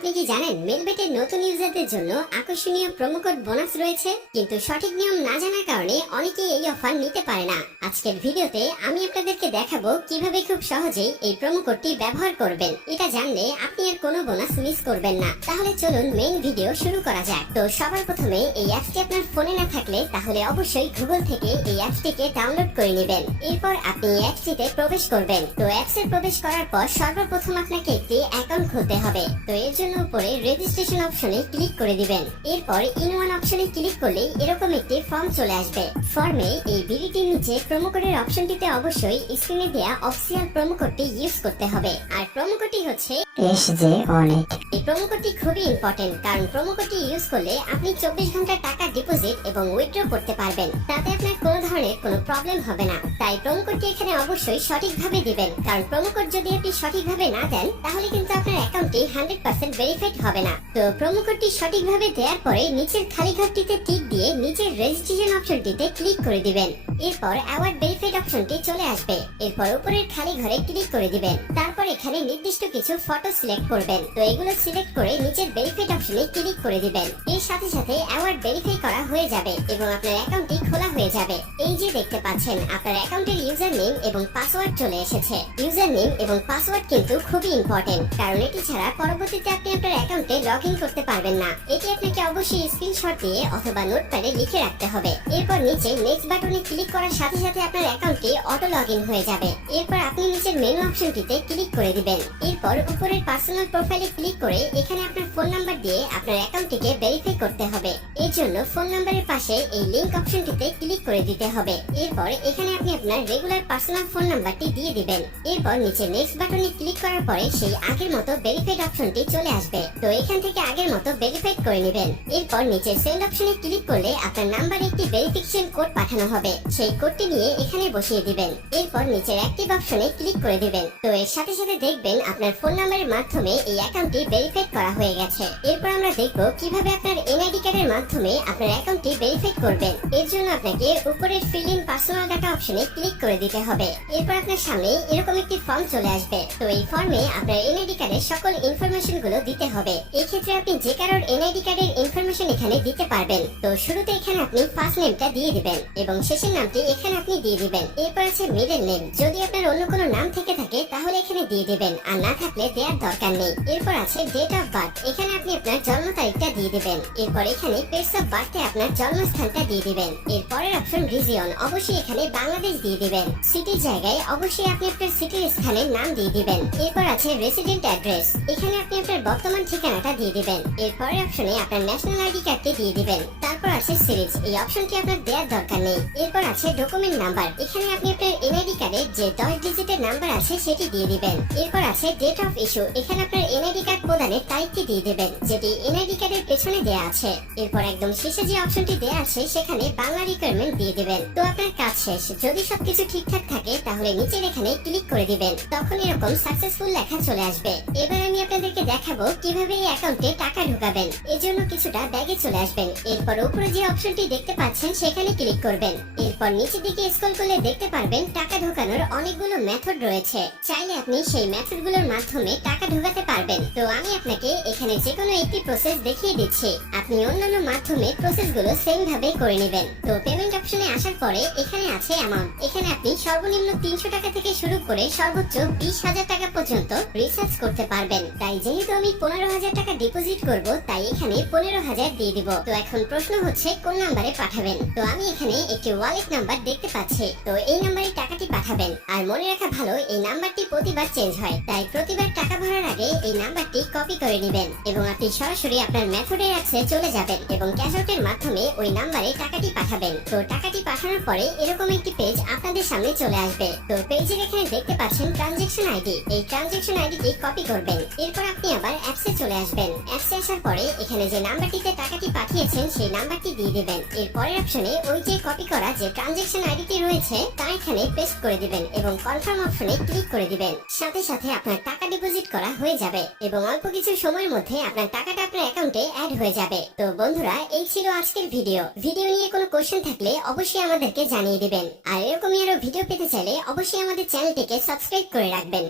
আপনি কি জানেন মেলবেটের নতুন ইউজারদের জন্য আকর্ষণীয় প্রোমো কোড বোনাস রয়েছে, কিন্তু সঠিক নিয়ম না জানার কারণে অনেকেই এই অফার নিতে পারে না। আজকের ভিডিওতে আমি আপনাদেরকে দেখাবো কিভাবে খুব সহজেই এই প্রোমো কোডটি ব্যবহার করবেন। এটা জানলে আপনি আর কোনো বোনাস মিস করবেন না। তাহলে চলুন মেইন ভিডিও শুরু করা যাক। তো সবার প্রথমে এই অ্যাপটি আপনার ফোনে না থাকলে তাহলে অবশ্যই গুগল থেকে এই অ্যাপটিকে ডাউনলোড করে নেবেন। এরপর আপনি এই অ্যাপটিতে প্রবেশ করবেন। তো অ্যাপসে প্রবেশ করার পর সর্বপ্রথম আপনাকে একটি অ্যাকাউন্ট খুলতে হবে। তো এর জন্য উপরে রেজিস্ট্রেশন অপশনে ক্লিক করে দিবেন। এরপর ইন ওয়ান অপশনে ক্লিক করলেই এরকম একটি ফর্ম চলে আসবে। ফর্মে এই বিডিটির নিচে প্রোমো কোডের অপশনটিতে অবশ্যই স্ক্রিনে দেয়া অফিসিয়াল প্রোমো কোডটি ইউজ করতে হবে। আর প্রোমো কোডটি হচ্ছে SJ-ONIT। এই প্রোমো কোডটি খুবই ইম্পর্টেন্ট, কারণ প্রোমো কোডটি ইউজ করলে আপনি 24 ঘন্টা টাকা ডিপোজিট এবং উইথড্র করতে পারবেন। তাতে আপনার কোনো ধরনের কোনো প্রবলেম হবে না। তাই প্রোমো কোডটি এখানে অবশ্যই সঠিকভাবে দিবেন, কারণ প্রোমো কোড যদি আপনি সঠিকভাবে না দেন তাহলে কিন্তু আপনার অ্যাকাউন্টটি 100% ভেরিফাইড হবে না। তো প্রোমো কোডটি সঠিকভাবে দেওয়ার পরে নিচের খালি ঘরটিতে টিক দিয়ে নিচের রেজিস্ট্রেশন অপশনটিতে ক্লিক করে দিবেন। এরপর অ্যাওয়ার্ড ভেরিফাইড অপশনটি চলে আসবে। এরপর উপরের খালি ঘরে ক্লিক করে দিবেন। তারপর এখানে নির্দিষ্ট কিছু ফটো সিলেক্ট করবেন। তো এগুলো সিলেক্ট করে নিচের ভেরিফাইড অপশনে ক্লিক করে দিবেন। এর সাথে সাথে অ্যাওয়ার্ড ভেরিফাই করা হয়ে যাবে এবং আপনার অ্যাকাউন্টটি খোলা হয়ে যাবে। এই যে দেখতে পাচ্ছেন আপনার অ্যাকাউন্টের ইউজার নেম এবং পাসওয়ার্ড চলে এসেছে। ইউজার নেম এবং পাসওয়ার্ড কিন্তু খুবই ইম্পর্টেন্ট, কারণ এটি ছাড়া পরবর্তীতে আপনি আপনার অ্যাকাউন্টে লগ ইন করতে পারবেন না। এটি আপনাকে অবশ্যই স্ক্রিনশট দিয়ে অথবা নোটপ্যাডে লিখে রাখতে হবে। এরপর নিচে নেক্সট বাটনে ক্লিক করার সাথে সাথে আপনার অ্যাকাউন্টটি অটো লগ ইন হয়ে যাবে। এরপর আপনি নিচের মেনু অপশনটিতে ক্লিক করে দিবেন। এরপর উপরের পার্সোনাল প্রোফাইলে ক্লিক করে এখানে আপনার ফোন নাম্বার দিয়ে আপনার অ্যাকাউন্টটিকে ভেরিফাই করতে হবে। এর জন্য ফোন নাম্বারের পাশে এই লিংক অপশনটিতে ক্লিক করে দিতে হবে। এরপর এখানে আপনি আপনার রেগুলার পার্সোনাল ফোন নাম্বারটি দিয়ে দিবেন। এরপর নিচে নেক্সট বাটনে ক্লিক করার পরে সেই আগের মতো ভেরিফাইড অপশনটি চলে আসবে। তো এখান থেকে আগের মতো ভেরিফাইড করে নেবেন। এরপর নিচে সেন্ড অপশনে ক্লিক করলে আপনার নাম্বারে একটি ভেরিফিকেশন কোড পাঠানো হবে। সেই কোডটি নিয়ে এখানে বসিয়ে দিবেন। এরপর নিচের অ্যাক্টিভ অপশনে ক্লিক করে দিবেন। তো এর সাথে সাথে দেখবেন আপনার ফোন নাম্বারের মাধ্যমে এই অ্যাকাউন্টটি ভেরিফাইড করা হয়ে গেছে। এরপর আমরা দেখব কিভাবে আপনার এনআইডি কার্ডের মাধ্যমে আপনার অ্যাকাউন্টটি ভেরিফাইড করবেন। এর জন্য আপনাকে উপরের ফিল ইন পার্সোনাল ডাটা অপশনে ক্লিক করে দিতে হবে। এরপর আপনার সামনে এরকম একটি ফর্ম চলে আসবে। তো এই ফর্মে আপনার এনআইডি কার্ডের সকল ইনফরমেশন গুলো দিতে হবে। এই ক্ষেত্রে আপনি যে কারোর এনআইডি কার্ডের ইনফরমেশন এখানে দিতে পারবেন। তো শুরুতে এখানে আপনি ফার্স্ট নেমটা দিয়ে দিবেন এবং শেষের নামটি এখানে আপনি দিয়ে দিবেন। এরপর আছে মিডল নেম। যদি আপনার অন্য কোনো নাম থেকে থাকে তাহলে এখানে দিয়ে দিবেন, আর না থাকলে দেওয়ার দরকার নেই। এরপর আছে ডেট অফ বার্থ। এখানে আপনি আপনার জন্ম তারিখটা দিয়ে দিবেন। এরপর এখানে প্লেস অফ বার্থে আপনার জন্মস্থানটা দিয়ে দিবেন। এরপরের অপশন রিজিয়ন, অবশ্যই এখানে বাংলাদেশ দিয়ে দিবেন। সিটির জায়গায় অবশ্যই আপনি আপনার সিটির স্থানের নাম দিয়ে দিবেন। এরপর আছে রেসিডেন্ট অ্যাড্রেস। এখানে আপনি আপনার বর্তমান ঠিকানাটা দিয়ে দিবেন। এরপরের অপশনে আপনার ন্যাশনাল আইডি কার্ডটি দিয়ে দিবেন। তারপর আছে সিরিজ, এই অপশনটি আপনার দেওয়ার দরকার নেই। এরপর আছে ডকুমেন্ট নাম্বার। এখানে আপনি আপনার এনআইডি কার্ডের যে 10 ডিজিটের নাম্বার আছে সেটি দিয়ে দিবেন। এরপর আছে ডেট অফ ইস্যু। এখানে আপনার এনআইডি কার্ড প্রদানের তারিখটি দিয়ে দিবেন, যেটি এনআইডি কার্ডের পেছনে দেয়া আছে। এরপর একদম শেষে যে অপশনটি দেয়া আছে সেখানে বাংলা রিকোয়ারমেন্ট দিয়ে দিবেন। তো আপনার কাজ শেষ। যদি সবকিছু ঠিকঠাক থাকে তাহলে নিচের এখানে ক্লিক করে দিবেন। তখন এরকম সাকসেসফুল লেখা চলে আসবে। এবার আমি আপনাদেরকে দেখাবো কিভাবে এই অ্যাকাউন্টে টাকা ঢোকাবেন। এর জন্য কিছুটা ব্যাগে চলে আসবেন। এরপর উপরে যে অপশনটি দেখতে পাচ্ছেন সেখানে ক্লিক করবেন। এরপর নিচের দিকে স্ক্রল করলে দেখতে পারবেন টাকা ঢোকানোর অনেকগুলো মেথড রয়েছে। চাইলে আপনি সেই মেথডগুলোর মাধ্যমে টাকা ঢোকাতে পারবেন। তো আমি আপনাকে এখানে যে কোনো একটি প্রসেস দেখিয়ে দিচ্ছি। আপনি অন্যান্য মাধ্যমে প্রসেসগুলো সেম ভাবে করে নেবেন। তো পেমেন্ট অপশনে আসার পরে এখানে আছে অ্যামাউন্ট। এখানে আপনি সর্বনিম্ন 300 টাকা থেকে শুরু করে সর্বোচ্চ 20,000 টাকা পর্যন্ত রিচার্জ করতে পারবেন। তাই যেহেতু আমি 15,000 টাকা ডিপোজিট করব, তাই এখানে 15,000 দিয়ে দিব। তো এখন প্রশ্ন হচ্ছে কোন নাম্বারে পাঠাবেন। তো আমি এখানে একটি ওয়ালেট নাম্বার দেখতে পাচ্ছি। তো এই নাম্বারে টাকাটি পাঠাবেন। আর মনে রাখা ভালো, এই নাম্বারটি প্রতিবার চেঞ্জ হয়, তাই প্রতিবার টাকা ভরার আগে এই নাম্বারটি কপি করে নেবেন এবং আপনি সরাসরি আপনার মেথডের অ্যাপসে চলে যাবেন এবং ক্যাশ আউটের মাধ্যমে ওই নাম্বারে টাকাটি পাঠাবেন। তো টাকাটি পাঠানোর পরে এরকম একটি পেজ আপনাদের সামনে চলে আসবে। তো পেজের এখানে দেখতে পাচ্ছেন ট্রানজাকশন আইডি। এই ট্রানজাকশন আইডিটি কপি করবেন। এরপর আপনি আবার অ্যাপসে চলে আসবেন। অ্যাপসে আসার পরে এখানে যে নাম্বারটিতে টাকাটি পাঠিয়েছেন সেই নাম্বারটি দিয়ে দিবেন। এরপরের অপশনে ওই যে কপি করা যে ট্রানজাকশন আইডিটি রয়েছে তা এখানে পেস্ট করে দিবেন এবং কনফার্ম অপশনে ক্লিক করে দিবেন। সাথে সাথে আপনার টাকা ডিপোজিট করা হয়ে যাবে এবং অল্প কিছু সময়ের মধ্যে আপনার টাকাটা আপনার অ্যাকাউন্টে অ্যাড হয়ে যাবে। তো বন্ধুরা, এই ছিল আজকের ভিডিও। ভিডিও নিয়ে কোনো কোশ্চেন থাকলে অবশ্যই আমাদেরকে জানিয়ে দিবেন। আর এরকমই আরো ভিডিও পেতে চাইলে অবশ্যই আমাদের চ্যানেলটিকে সাবস্ক্রাইব করে রাখবেন।